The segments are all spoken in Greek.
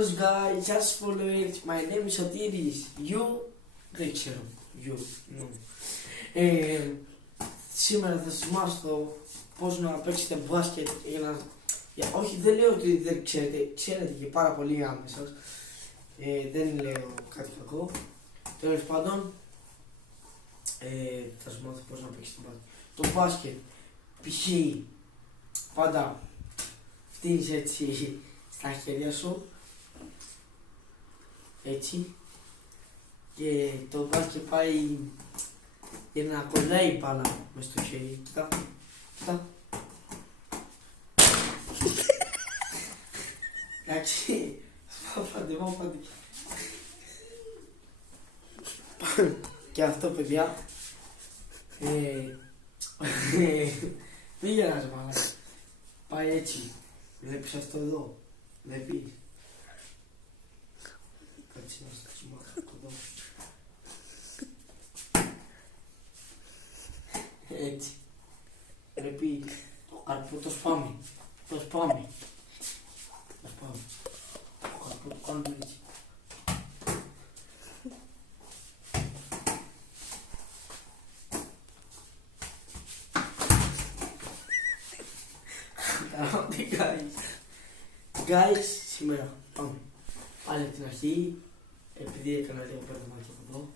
Hello guys, just follow it. My name is Sotiris. You, δεν ξέρω. You, no. Σήμερα θα σας μάθω πώς να παίξετε μπάσκετ για να... όχι, δεν λέω ότι δεν ξέρετε, ξέρετε και πάρα πολύ άμεσα. Δεν λέω κάτι κακό. Τέλος πάντων, θα σας μάθω πώς να παίξετε μπάσκετ. Το μπάσκετ, π.χ. πάντα φτύνεις έτσι στα χέρια σου, έτσι, και το μπάσκετ πάει για να κολλάει μπάλα μες στο χέρι. Κοίτα, κοίτα. Εντάξει, μάφαντε. Και αυτό, παιδιά, μην γελάς μάλλον. Πάει έτσι. Βλέπεις αυτό εδώ. Βλέπεις. Κάτσε να σας μάθω αυτό εδώ. Έτσι. Πρέπει το καρπού το σπάμε. Το σπάμε. Το καρπού το κάνουμε έτσι. Guys, σήμερα πάμε πάλι από την αρχή, επειδή έκανα λίγο πέρδεμάκι από εδώ.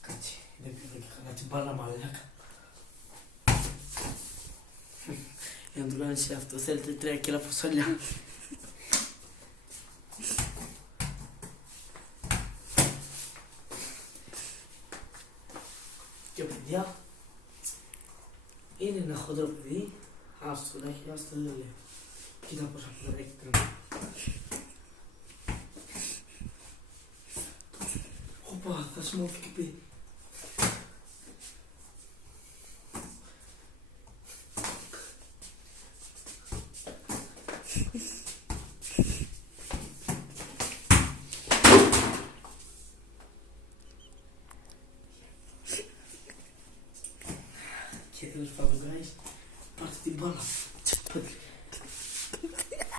Κάτσε, δεν πήρα και καλά την μπάλα μαλάκα. Για να το κάνεις αυτό θέλετε 3 κιλά φασόλια. Και παιδιά, είναι ένα χοντρό παιδί. Άστο, άστο, δεν λέω. Κοίτα πόσα πολλά έχει τρέμει. Οπα, θα σου μάθει και πει. Και τέλος πάντων, guys, πάρτε την μπάλα.